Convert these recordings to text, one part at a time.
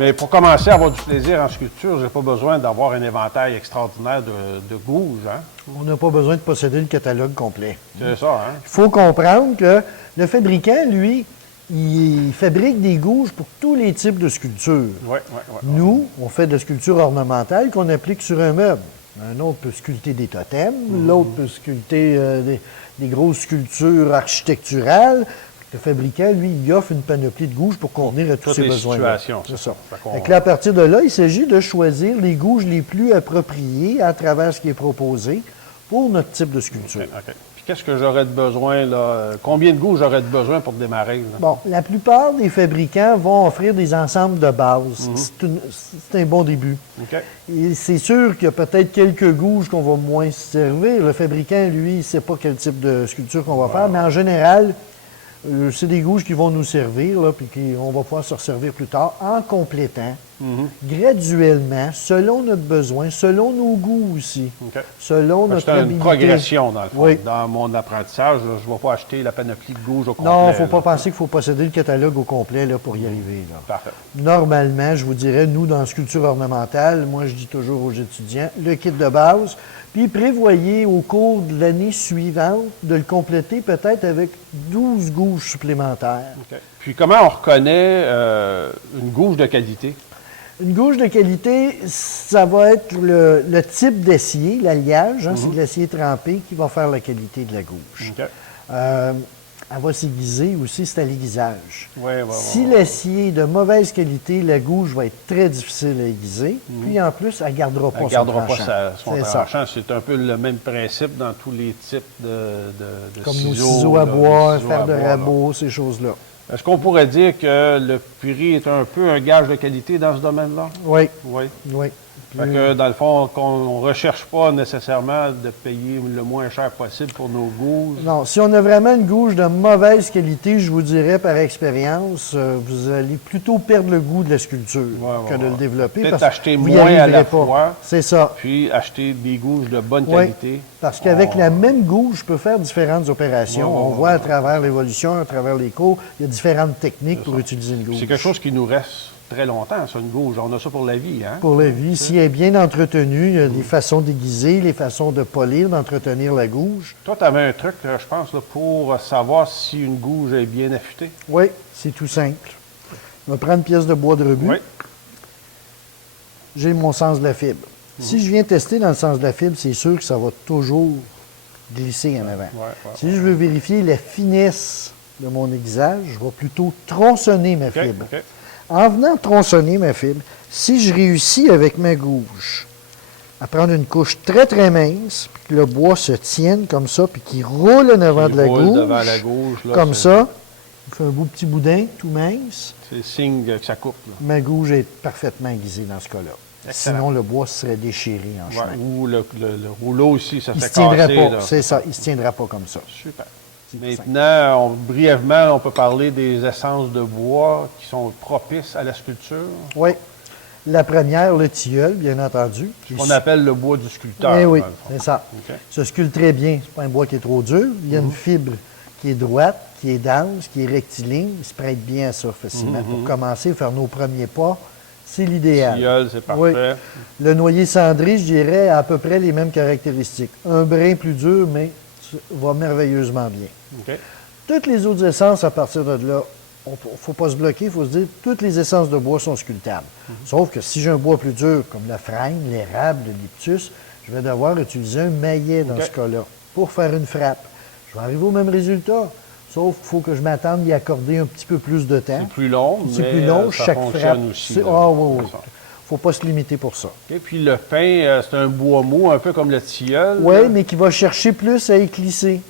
Mais pour commencer à avoir du plaisir en sculpture, je n'ai pas besoin d'avoir un éventail extraordinaire de gouges. Hein? On n'a pas besoin de posséder le catalogue complet. C'est ça, hein? Il faut comprendre que le fabricant, lui, il fabrique des gouges pour tous les types de sculptures. Oui. Nous, on fait de la sculpture ornementale qu'on applique sur un meuble. Un autre peut sculpter des totems, l'autre peut sculpter des grosses sculptures architecturales. Le fabricant, lui, il offre une panoplie de gouges pour convenir à tous ses besoins. C'est ça. Donc là, à partir de là, il s'agit de choisir les gouges les plus appropriés à travers ce qui est proposé pour notre type de sculpture. OK. Puis qu'est-ce que j'aurais de besoin, là? Combien de gouges j'aurais de besoin pour démarrer? Là? Bon, la plupart des fabricants vont offrir des ensembles de base. C'est un bon début. OK. Et c'est sûr qu'il y a peut-être quelques gouges qu'on va moins se servir. Le fabricant, lui, il ne sait pas quel type de sculpture qu'on va faire, mais en général, c'est des gouges qui vont nous servir, là, puis qu'on va pouvoir se resservir plus tard en complétant graduellement, selon notre besoin, selon nos goûts aussi, selon notre C'est une progression, dans le fond. Oui. Dans mon apprentissage, là, je ne vais pas acheter la panoplie de gouges au complet. Non, il ne faut pas penser qu'il faut posséder le catalogue au complet là, pour y arriver. Là. Parfait. Normalement, je vous dirais, nous, dans la sculpture ornementale, moi, je dis toujours aux étudiants, le kit de base, puis prévoyez au cours de l'année suivante de le compléter peut-être avec 12 gouges supplémentaires. OK. Puis comment on reconnaît une gouge de qualité? Une gouge de qualité, ça va être le type d'acier, l'alliage, hein, c'est de l'acier trempé qui va faire la qualité de la gouge. OK. Elle va s'aiguiser aussi, c'est à l'aiguisage. Ouais, Si l'acier est de mauvaise qualité, la gouge va être très difficile à aiguiser. Puis en plus, elle ne gardera pas son tranchant. Son tranchant. C'est un peu le même principe dans tous les types de comme ciseaux. nos ciseaux à bois, fer de rabot, ces choses-là. Est-ce qu'on pourrait dire que le prix est un peu un gage de qualité dans ce domaine-là? Oui. Oui. Oui. Fait que, dans le fond, qu'on ne recherche pas nécessairement de payer le moins cher possible pour nos gouges. Non, si on a vraiment une gouge de mauvaise qualité, je vous dirais par expérience, vous allez plutôt perdre le goût de la sculpture que de le développer. Peut-être acheter vous moins à la fois. C'est ça. Puis acheter des gouges de bonne qualité. Parce qu'avec la même gouge, je peux faire différentes opérations. On voit à travers l'évolution, à travers les cours, il y a différentes techniques pour utiliser une gouge. C'est quelque chose qui nous reste très longtemps, ça, une gouge. On a ça pour la vie, hein? Pour la vie. Si elle est bien entretenue, il y a des façons d'aiguiser, les façons de polir, d'entretenir la gouge. Toi, tu avais un truc, je pense, là, pour savoir si une gouge est bien affûtée. Oui, c'est tout simple. Je vais prendre une pièce de bois de rebut. Oui. J'ai mon sens de la fibre. Si je viens tester dans le sens de la fibre, c'est sûr que ça va toujours glisser en avant. Si je veux vérifier la finesse de mon aiguisage, je vais plutôt tronçonner ma fibre. En venant tronçonner ma fibre, si je réussis avec ma gouge à prendre une couche très très mince, puis que le bois se tienne comme ça, puis qu'il roule en avant de la gouge, là, comme ça, il fait un beau petit boudin tout mince. C'est le signe que ça coupe. Là. Ma gouge est parfaitement aiguisée dans ce cas-là. Sinon, le bois serait déchiré en chemin. Ou le rouleau aussi, ça il fait se tiendra casser. Pas. C'est ça, il ne se tiendra pas comme ça. Super. Maintenant, brièvement, on peut parler des essences de bois qui sont propices à la sculpture. Oui. La première, le tilleul, bien entendu. Ce qu'on appelle le bois du sculpteur. Oui, c'est ça. Ça sculpte très bien. Ce n'est pas un bois qui est trop dur. Il y a une fibre qui est droite, qui est dense, qui est rectiligne. Il se prête bien à ça facilement. Pour commencer à faire nos premiers pas, c'est l'idéal. Tilleul, c'est parfait. Oui. Le noyer cendré, je dirais, a à peu près les mêmes caractéristiques. Un brin plus dur, mais va merveilleusement bien. Toutes les autres essences, à partir de là, il ne faut pas se bloquer, il faut se dire toutes les essences de bois sont sculptables. Sauf que si j'ai un bois plus dur, comme la frêne, l'érable, l'eucalyptus, je vais devoir utiliser un maillet dans ce cas-là pour faire une frappe. Je vais arriver au même résultat. Sauf qu'il faut que je m'attende à y accorder un petit peu plus de temps. C'est plus long, c'est plus long, ça chaque frappe. Aussi. Il ne faut pas se limiter pour ça. Et puis le pin, c'est un bois mou, un peu comme le tilleul. Oui, mais qui va chercher plus à éclisser.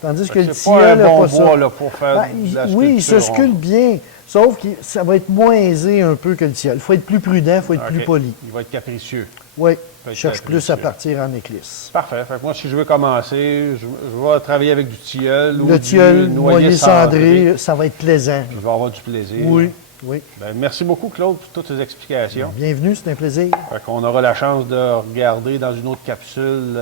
Tandis que le pas tilleul un bon pas bois ça. Là, pour faire de la sculpture. Oui, il se sculpte bien, sauf que ça va être moins aisé un peu que le tilleul. Il faut être plus prudent, il faut être plus poli. Il va être capricieux. Oui, il cherche plus à partir en éclisse. Parfait. Fait que moi, si je veux commencer, je vais travailler avec du tilleul ou le tilleul, du noyer cendré, ça va être plaisant. Je vais avoir du plaisir. Oui. Oui. Bien, merci beaucoup, Claude, pour toutes tes explications. Bienvenue, c'est un plaisir. On aura la chance de regarder dans une autre capsule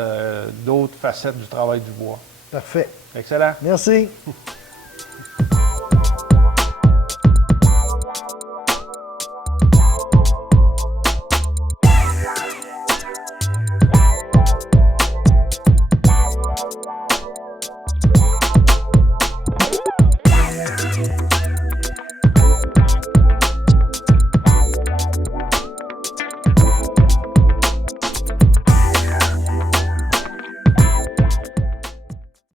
d'autres facettes du travail du bois. Parfait. Excellent. Merci.